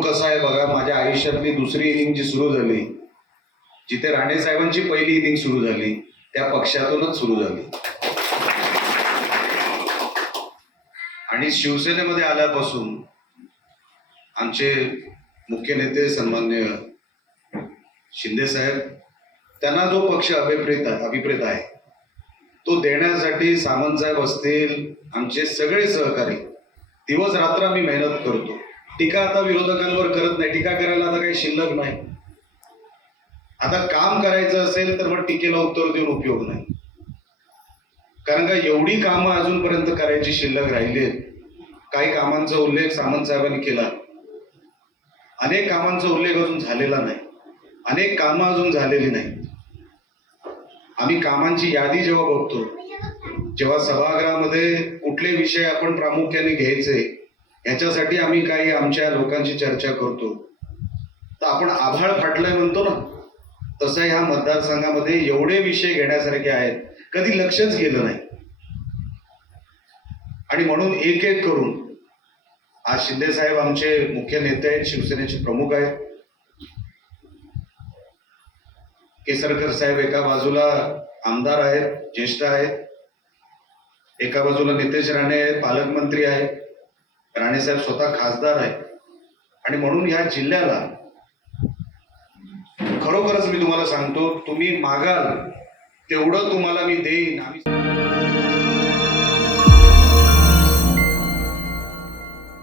मूळ कसं आहे बघा, माझ्या आयुष्यातली दुसरी इनिंग जी सुरू झाली, जिथे राणे साहेबांची पहिली इनिंग सुरू झाली, त्या पक्षातूनच सुरू झाली. आणि शिवसेनेमध्ये आल्यापासून आमचे मुख्य नेते सन्माननीय शिंदे साहेब, त्यांना जो पक्ष अभिप्रेत आहे तो देण्यासाठी सामंत साहेब असतील, आमचे सगळे सहकारी, दिवस रात्र आम्ही मेहनत करतो. टीका आता विरोधकांवर करत नाही, टीका करायला आता काही शिल्लक नाही. आता काम करायचं असेल तर मग टीकेला उत्तर देऊन उपयोग नाही, कारण का एवढी कामं अजूनपर्यंत करायची शिल्लक राहिलीत. काही कामांचा उल्लेख सामंत साहेबांनी केला, अनेक कामांचा उल्लेख अजून झालेला नाही, अनेक कामं अजून झालेली नाही. आम्ही कामांची यादी जेव्हा बघतो, जेव्हा सभागृहामध्ये कुठले विषय आपण प्रामुख्याने घ्यायचे याच्यासाठी आम्ही काही आमच्या लोकांची चर्चा करतो, तर आपण आभाळ फाटलंय म्हणतो ना, तसं ह्या मतदारसंघामध्ये एवढे विषय घेण्यासारखे आहेत, कधी लक्षच गेलं नाही. आणि म्हणून एक एक करून आज शिंदे साहेब आमचे मुख्य नेते आहेत, शिवसेनेचे प्रमुख आहेत. केसरकर साहेब एका बाजूला आमदार आहेत, ज्येष्ठ आहेत, एका बाजूला नितेश राणे पालकमंत्री आहेत, राणे साहेब स्वतः खासदार आहेत. आणि म्हणून या जिल्ह्याला खरोखरच मी तुम्हाला सांगतो, तुम्ही मागाल तेवढं तुम्हाला मी देईन. आम्ही